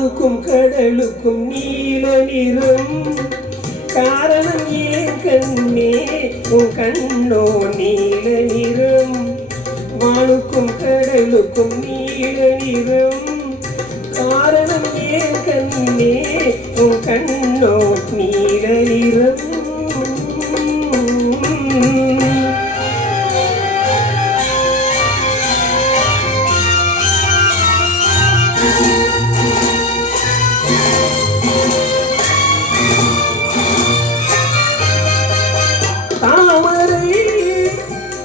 வானுக்கும் கடலுக்கும் நீல நிறம். காரணம் ஏன் கண்ணே உன் கண்ணோ நீல நிறம். வானுக்கும் கடலுக்கும் நீல நிறம். காரணம் ஏன் கண்ணே உன் கண்ணோ நீல நிறம். தாமரை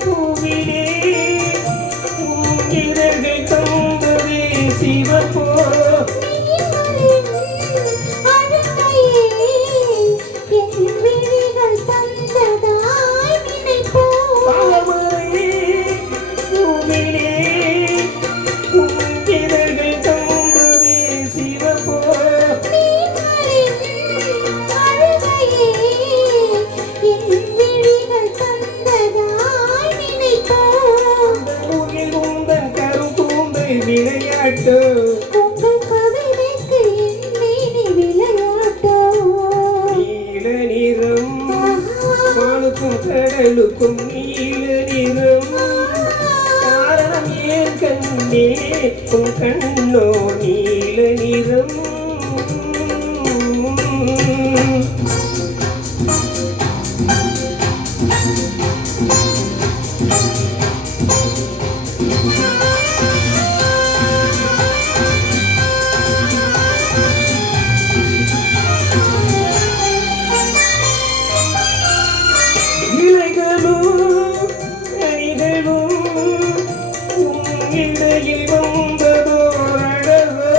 பூவிலே இதழ்கள் தந்ததே சிவப்போ. விளையாட்டோ உங்கள் கவிதைக்கு விளையாட்டோ. நீல நிறம். வானுக்கும் கடலுக்கும் நீல நிறம். காரணம் ஏன் கண்ணே உன் கண்ணோ நீல நிறம். இடையில் வந்ததோர் அழகோ.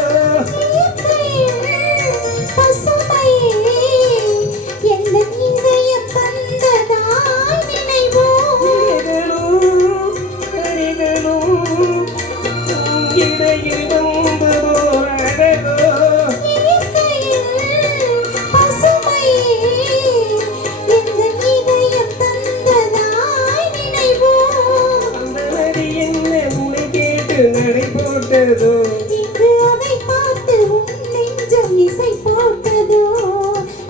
இடையில் வந்ததோர் அழகோ. நடை போட்டதோ இங்கு அதை பார்த்து உன் நெஞ்சம் இசை போட்டதோ.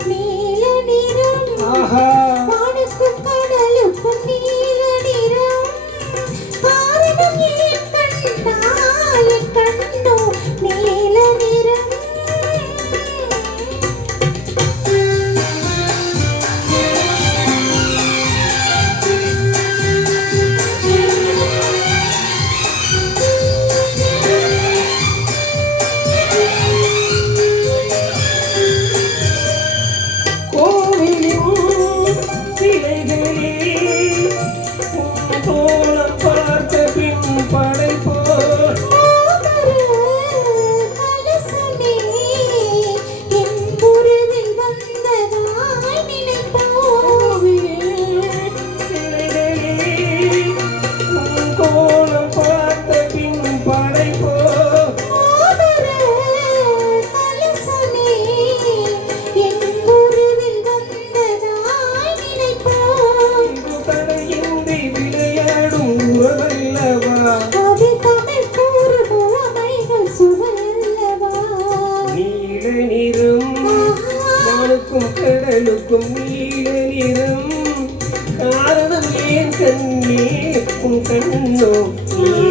நீல நிறம். வானுக்கும் கடலுக்கும் நீல நிறம். காரணம் ஏன் கண்ணா என் கண்ணோ நீல நிறம். கோலம் பார்த்த பின் படைப்போ. கோலம் பார்த்த பின் படைப்போ. நீல நிறம். வானுக்கும் கடலுக்கும் நீல நிறம். காரணம் ஏன் கண்ணே உன் கண்ணோ நீல